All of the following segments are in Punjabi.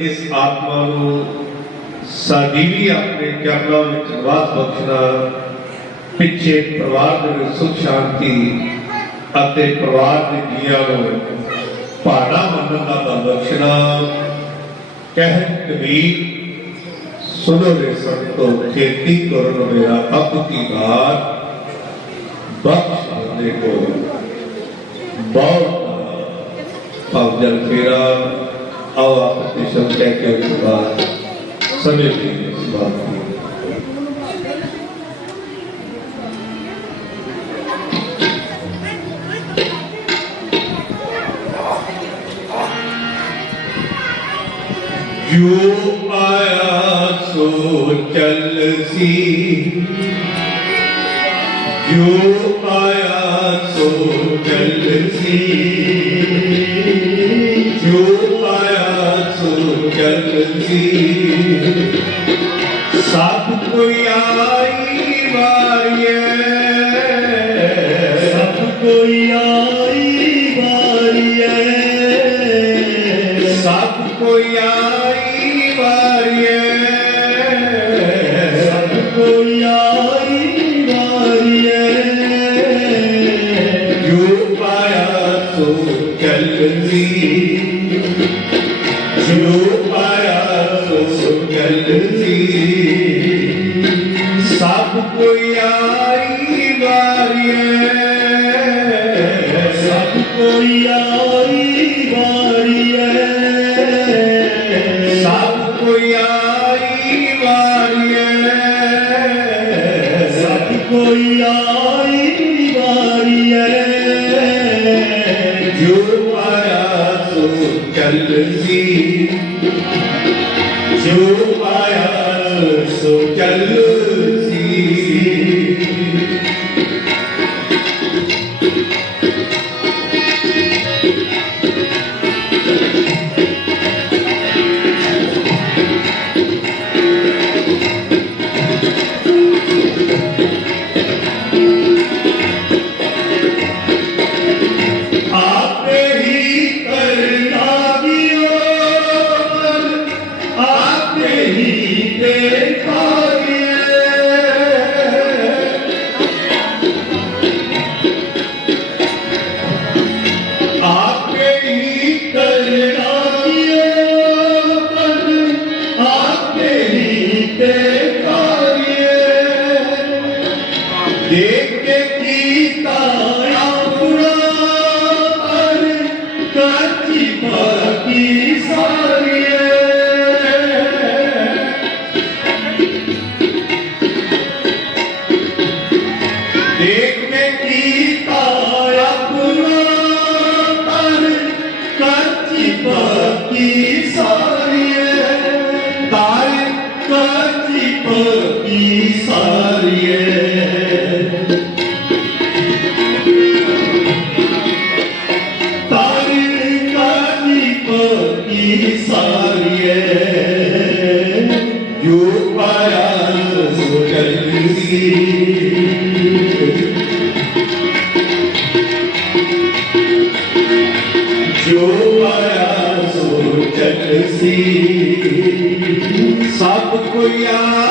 ਇਸ ਆਤਮਾ ਨੂੰ ਸਾਡੀ ਵੀ ਆਪਣੇ ਚਰਨਾਂ ਵਿੱਚ ਨਿਵਾਸ ਬਖਸ਼ਣਾ, ਪਿੱਛੇ ਪਰਿਵਾਰ ਦੇ ਵਿੱਚ ਸੁਖ ਸ਼ਾਂਤੀ ਅਤੇ ਪਰਿਵਾਰ ਦੇ ਜੀਆਂ ਨੂੰ ਭਾਣਾ ਮੰਨਣ ਦਾ ਬਲ ਬਖਸ਼ਣਾ। ਕਹਿ ਕਬੀਰ, ਸੁਣੋ ਰੇ ਸੰਤੋ ਖੇਤੀ ਕਰਨ ਮੇਰਾ ਅਬ ਕੀ ਬਾਤ ਬਖਸ਼ ਬੰਦੇ ਕੋ ਬਹੁਤ ਭਵਜਲ ਫੇਰਾ। Allah isang teknik ba? You are so jealousy. You are so jealousy. ਸੀ ਸਭ ਕੋਈ ਆਈ ਵਾਰੀਏ। ਸਭ ਕੋਈ ਆਈ ਵਾਰੀਏ। ਸਭ ਕੋਈ ਆਈ ਸਭ ਕੋਈ ਆਈ ਵਾਰੀਏ ਸਭ ਕੋਈ ਆਈ ਵਾਰੀਏ ਸਭ ਕੋਈ ਆਈ ਵਾਰੀਏ ਸਭ ਕੋਈ ਆਈ ਵਾਰੀਏ ਜੋ ਆਇਆ ਸੋ ਚੱਲਦੀ ਜੋ ਆਇਆ ਸੋ ਚੱਲਦੀ ਆਪੇ ਸਾਰੀਏ। ਤਾਰ ਕਾਚੀ ਬਾਕੀ ਸਾਰੀਏ। ਤਾਰੀ ਕਾਨੀ ਪਤੀ ਜੋ ਪਾਇਆ ਸੋ ਚੱਲਦੀ ਸਭ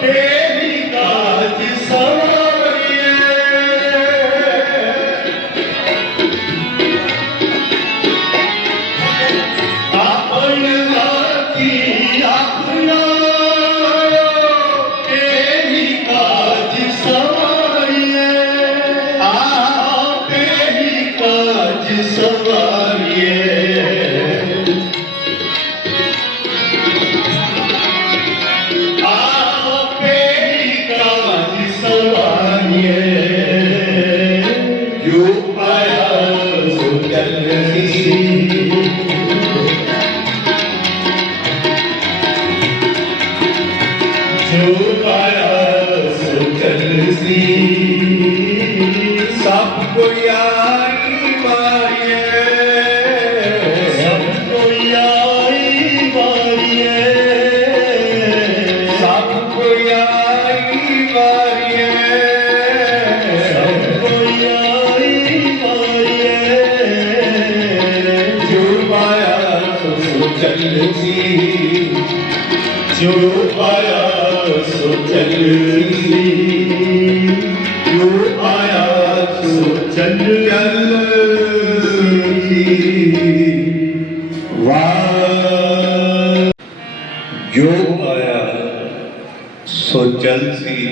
ਤੇਰੀ ਚੱਲਣੀ ਸਭ ਕੋਈ ਆਈ ਮਾਰੀਏ ਸਭ ਕੋਈ ਆਈ ਵਾਰੀਏ। ਸਭ ਕੋਈ ਆਈ ਮਾਰੀਏ ਸਭ ਕੋਈ ਆਈ ਵਾਰੀਏ। ਜੋ ਪਾਇਆ ਸੋ ਚੱਲਦੀ ਜੋ ਆਇਆ ਸੋ سی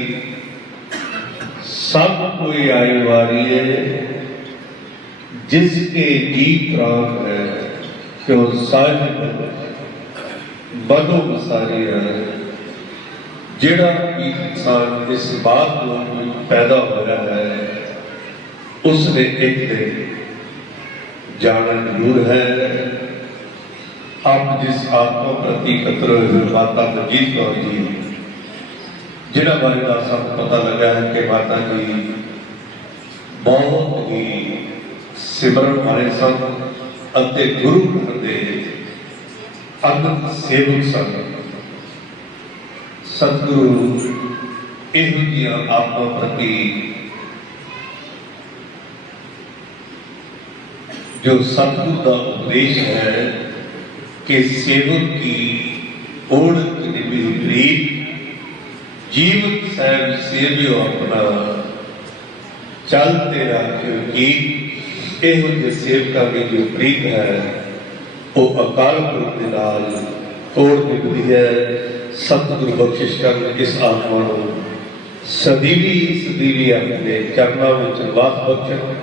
سب کوئی آئی ہے جس کے ہے بدو مساری ہے ਜਿਹੜਾ ਵੀ ਇਨਸਾਨ ਇਸ ਬਾਤ ਨੂੰ ਪੈਦਾ ਹੋਇਆ ਹੈ ਉਸ ਨੇ ਇੱਕ ਦਿਨ ਜਾਣਾ ਜ਼ਰੂਰ ਹੈ। ਆਪ ਜਿਸ ਆਤਮਾ ਪ੍ਰਤੀ ਕਤਰ ਹੋਏ ਮਾਤਾ ਮਜੀਦ ਕੌਰ ਜੀ ਜਿਹਨਾਂ ਬਾਰੇ ਦਾ ਸਭ ਪਤਾ ਲੱਗਾ ਹੈ ਕਿ ਮਾਤਾ ਜੀ ਬਹੁਤ ਹੀ ਸਿਮਰਨ ਵਾਲੇ ਸਨ ਅਤੇ ਗੁਰੂ ਦੇ ਅੰਗਤ ਸੇਵਕ ਸਨ। ಸದ್ಗುರು ಎಹಿಯ ಆತ್ಮ ಪ್ರತಿ جو ستگو کا اپدیش ہے کہ سیوک کی اوڑک نبی ریت جیوت سیب سیویو اپنا چل تیرا کیوں گیت اے ہو جے سیوکا کی جو پریت ہے وہ اکال پر دلال اوڑ نکلی ہے ਸਤਿਗੁਰ ਬਖਸ਼ਿਸ਼ ਕਰਨ ਇਸ ਆਤਮਾ ਨੂੰ ਸਦੀਵੀ ਸਦੀਵੀ ਆਪਣੇ ਚਰਨਾਂ ਵਿੱਚ ਵਾਸ ਬਖਸ਼ਣ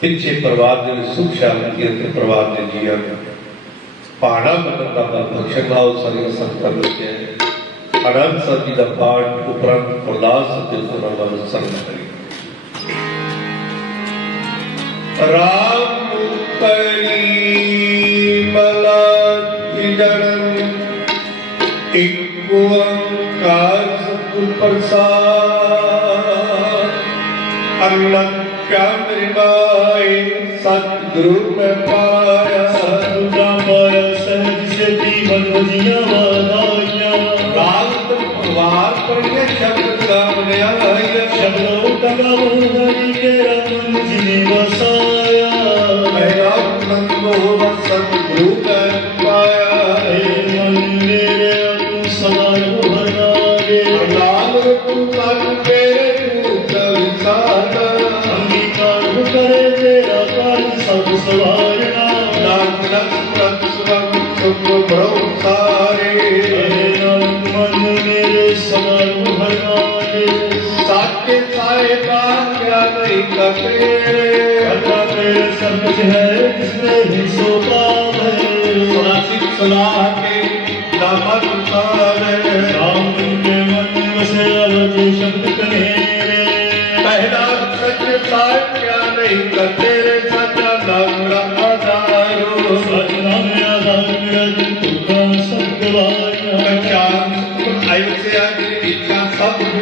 ਪਿੱਛੇ ਪਰਿਵਾਰ ਦੇ ਵਿੱਚ ਸੁਖ ਸ਼ਾਂਤੀ ਅਤੇ ਪਰਿਵਾਰ ਦੇ ਜੀਵਨ ਨੂੰ ਪਾੜਾ ਬਦਲ ਦਾ ਬਖਸ਼ਣ ਨਾਲ ਸਾਰੀਆਂ ਸੰਤਾਂ ਵਿੱਚ ਅਨੰਦ ਸਾਹਿਬ ਜੀ ਦਾ ਪਾਠ ਉਪਰੰਤ ਅਰਦਾਸ ਅਤੇ ਸੁਣਾ ਦਾ ਸੰਗ ਕਰੀ ਰਾਮ ਕਰੀ ਮਲਾ ਜਨਮ ਇੱਕ ਓੰਕਾਰ ਸਤਿ ਪ੍ਰਸਾਦ। ਅੰਨਤ ਕਿਆ ਮਾਏ, ਸਤਿਗੁਰੂ ਮੈਂ ਪਾਇਆ। ਸਤਿਗੁਰਾਂ ਪਾਇਆ ਸਹਿਜ ਸੇਤੀ ਮਨ ਵਜੀਆਂ ਪਹਿਲਾ ਸੱਚ ਸਾਹਿਬ ਕਿਆ ਨਹੀਂ ਕਰੇ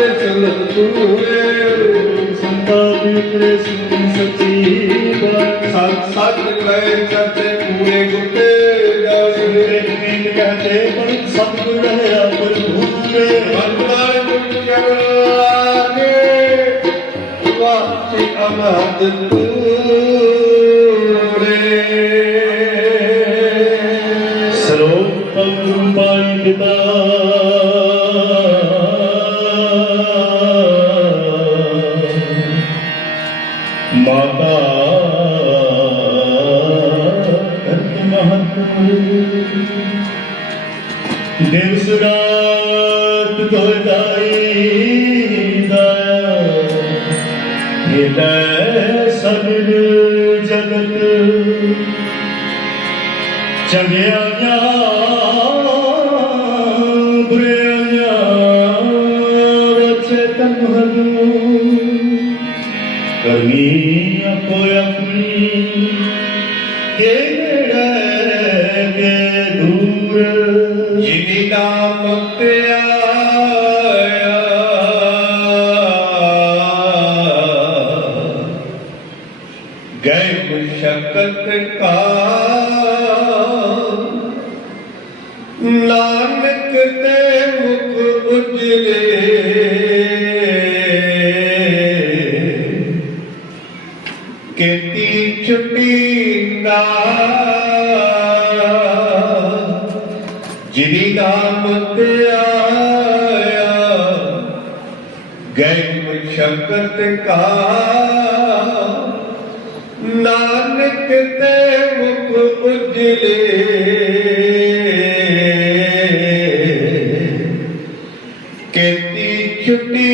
ਪਾਇਆ ਤੇ ਚਲ ਸੰਤਾ ਬਿਕਰੇ ਸੁਣੀ ਸੱਚੀ ਸਤ ਸਤ ਗਏ ਚਰਤੇ ਪੂਰੇ ਗੁੱਟੇ ਜਾਵੇ ਨੀਂਦ ਕਹਤੇ ਪਰ ਸਤਿਗੁਰ ਰਹਿਆ ਪਰ ਭੂਰੇ ਬੰਦਾਰ ਗੁਣ ਚਰਲਾਗੇ ਵਾਚੀ ਅਨਹਦ ਤੂਰੇ ਸਰੋਤ ਗੁਰੂ ਇਹ ਸਗਲ ਜਗਤ। ਚੰਗਿਆਈਆਂ ਬੁਰਿਆਈਆਂ ਰਚੇ ਤਨ ਹਲੂ ਆਪੋ ਆਪਣੀ ਕੇ ਨੇੜੇ ਕੇ ਦੂਰ। ਮੁਸ਼ਕਤ ਕਾ ਨਾਨਕ ਤੇ ਮੁਖ ਉਜਲੇ ਕੀਤੀ ਛੁੱਟੀ ਨਾ ਜਿਨੀ ਨਾਮ ਤੇ ਆਇਆ ਗਏ ਮੁਸ਼ਕਤ ਕਾ ਕੀਤੀ